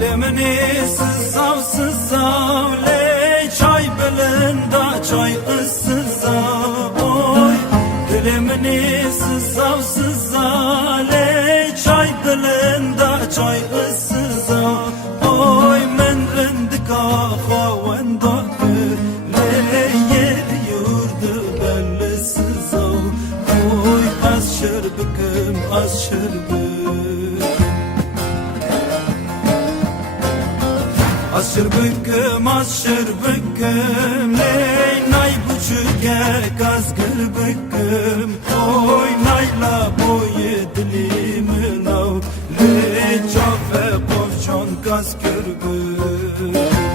Dilimini sızsav le çay belinde çay ıssızav oy. Dilimini sızsav le çay belinde çay ıssızav oy. Men rindika xavenda le yedi yurdu bellisizav oy. Az şırbikim az şırbik Aşır büküm ley nay buçuke kazgır büküm oy. Nayla boyu dilimi lav le çafe povçon kazgır büküm.